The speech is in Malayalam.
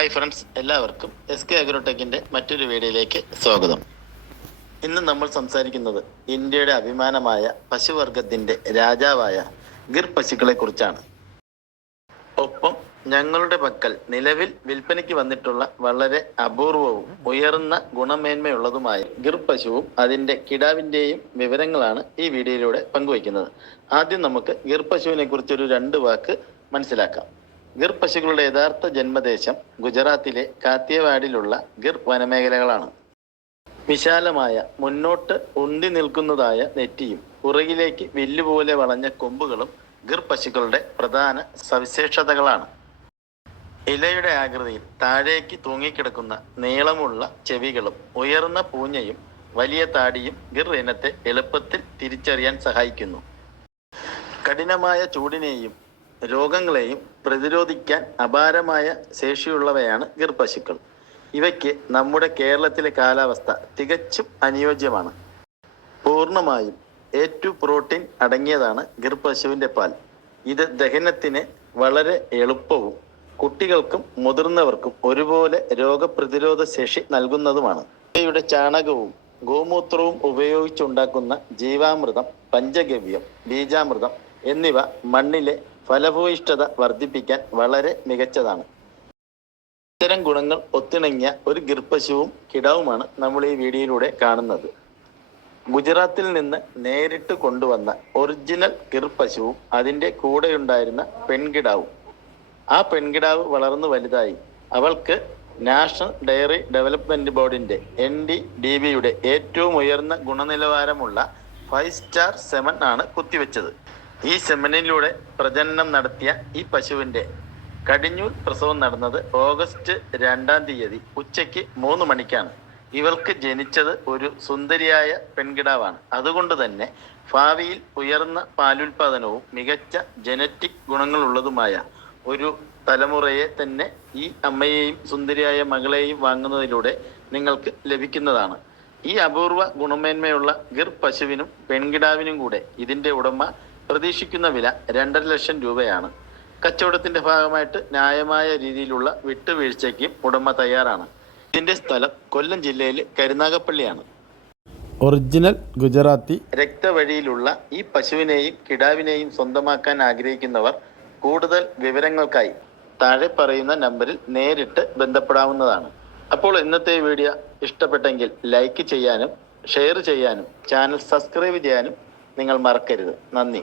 ഹായ് ഫ്രണ്ട്സ്, എല്ലാവർക്കും SK അഗ്രോടെക്കിൻ്റെ മറ്റൊരു വീഡിയോയിലേക്ക് സ്വാഗതം. ഇന്ന് നമ്മൾ സംസാരിക്കുന്നത് ഇന്ത്യയുടെ അഭിമാനമായ പശുവർഗത്തിൻ്റെ രാജാവായ ഗിർ പശുക്കളെ കുറിച്ചാണ്. ഒപ്പം ഞങ്ങളുടെ പക്കൽ നിലവിൽ വിൽപ്പനയ്ക്ക് വന്നിട്ടുള്ള വളരെ അപൂർവവും ഉയർന്ന ഗുണമേന്മയുള്ളതുമായ ഗിർ പശുവും അതിൻ്റെ കിടാവിൻ്റെയും വിവരങ്ങളാണ് ഈ വീഡിയോയിലൂടെ പങ്കുവയ്ക്കുന്നത്. ആദ്യം നമുക്ക് ഗിർ പശുവിനെ കുറിച്ചൊരു 2 വാക്ക് മനസ്സിലാക്കാം. ഗിർ പശുക്കളുടെ യഥാർത്ഥ ജന്മദേശം ഗുജറാത്തിലെ കാത്തിയവാഡിലുള്ള ഗിർ വനമേഖലകളാണ്. വിശാലമായ മുന്നോട്ട് ഉന്തി നിൽക്കുന്നതായ നെറ്റിയും പുറകിലേക്ക് വില്ലുപോലെ വളഞ്ഞ കൊമ്പുകളും ഗിർ പശുക്കളുടെ പ്രധാന സവിശേഷതകളാണ്. ഇലയുടെ ആകൃതിയിൽ താഴേക്ക് തൂങ്ങിക്കിടക്കുന്ന നീളമുള്ള ചെവികളും ഉയർന്ന പൂഞ്ഞയും വലിയ താടിയും ഗിർ ഇനത്തെ എളുപ്പത്തിൽ തിരിച്ചറിയാൻ സഹായിക്കുന്നു. കഠിനമായ ചൂടിനെയും രോഗങ്ങളെയും പ്രതിരോധിക്കാൻ അപാരമായ ശേഷിയുള്ളവയാണ് ഗിർ പശുക്കൾ. ഇവയ്ക്ക് നമ്മുടെ കേരളത്തിലെ കാലാവസ്ഥ തികച്ചും അനുയോജ്യമാണ്. പൂർണ്ണമായും A2 പ്രോട്ടീൻ അടങ്ങിയതാണ് ഗിർ പശുവിൻ്റെ പാൽ. ഇത് ദഹനത്തിന് വളരെ എളുപ്പവും കുട്ടികൾക്കും മുതിർന്നവർക്കും ഒരുപോലെ രോഗപ്രതിരോധ ശേഷി നൽകുന്നതുമാണ്. ഇവയുടെ ചാണകവും ഗോമൂത്രവും ഉപയോഗിച്ചുണ്ടാക്കുന്ന ജീവാമൃതം, പഞ്ചഗവ്യം, ബീജാമൃതം എന്നിവ മണ്ണിലെ ഫലഭൂയിഷ്ഠത വർദ്ധിപ്പിക്കാൻ വളരെ മികച്ചതാണ്. ഇത്തരം ഗുണങ്ങൾ ഒത്തിണങ്ങിയ ഒരു ഗിർ പശുവും കിടാവുമാണ് നമ്മൾ ഈ വീഡിയോയിലൂടെ കാണുന്നത്. ഗുജറാത്തിൽ നിന്ന് നേരിട്ട് കൊണ്ടുവന്ന ഒറിജിനൽ ഗിർ പശുവും അതിൻ്റെ കൂടെയുണ്ടായിരുന്ന പെൺകിടാവും. ആ പെൺകിടാവ് വളർന്നു വലുതായി അവൾക്ക് നാഷണൽ ഡയറി ഡെവലപ്മെന്റ് ബോർഡിൻ്റെ NDDBയുടെ ഏറ്റവും ഉയർന്ന ഗുണനിലവാരമുള്ള 5 സ്റ്റാർ സെമൻ ആണ് കുത്തിവെച്ചത്. ഈ സെമനിലൂടെ പ്രജനനം നടത്തിയ ഈ പശുവിൻ്റെ കടിഞ്ഞൂൽ പ്രസവം നടന്നത് ഓഗസ്റ്റ് 2-ാം തീയതി ഉച്ചയ്ക്ക് 3 മണിക്കാണ്. ഇവൾക്ക് ജനിച്ചത് ഒരു സുന്ദരിയായ പെൺകിടാവാണ്. അതുകൊണ്ട് തന്നെ ഭാവിയിൽ ഉയർന്ന പാലുൽപാദനവും മികച്ച ജനറ്റിക് ഗുണങ്ങളുള്ളതുമായ ഒരു തലമുറയെ തന്നെ ഈ അമ്മയെയും സുന്ദരിയായ മകളെയും വാങ്ങുന്നതിലൂടെ നിങ്ങൾക്ക് ലഭിക്കുന്നതാണ്. ഈ അപൂർവ ഗുണമേന്മയുള്ള ഗിർ പശുവിനും പെൺകിടാവിനും കൂടെ ഇതിൻ്റെ ഉടമ പ്രതീക്ഷിക്കുന്ന വില 2.5 ലക്ഷം രൂപയാണ്. കച്ചവടത്തിന്റെ ഭാഗമായിട്ട് ന്യായമായ രീതിയിലുള്ള വിട്ടുവീഴ്ചയ്ക്കും ഉടമ തയ്യാറാണ്. ഇതിന്റെ സ്ഥലം കൊല്ലം ജില്ലയിലെ കരുനാഗപ്പള്ളിയാണ്. ഒറിജിനൽ ഗുജറാത്തി രക്തവഴിയിലുള്ള ഈ പശുവിനെയും കിടാവിനെയും സ്വന്തമാക്കാൻ ആഗ്രഹിക്കുന്നവർ കൂടുതൽ വിവരങ്ങൾക്കായി താഴെ പറയുന്ന നമ്പറിൽ നേരിട്ട് ബന്ധപ്പെടാവുന്നതാണ്. അപ്പോൾ ഇന്നത്തെ വീഡിയോ ഇഷ്ടപ്പെട്ടെങ്കിൽ ലൈക്ക് ചെയ്യാനും ഷെയർ ചെയ്യാനും ചാനൽ സബ്സ്ക്രൈബ് ചെയ്യാനും നിങ്ങൾ മറക്കരുത്. നന്ദി.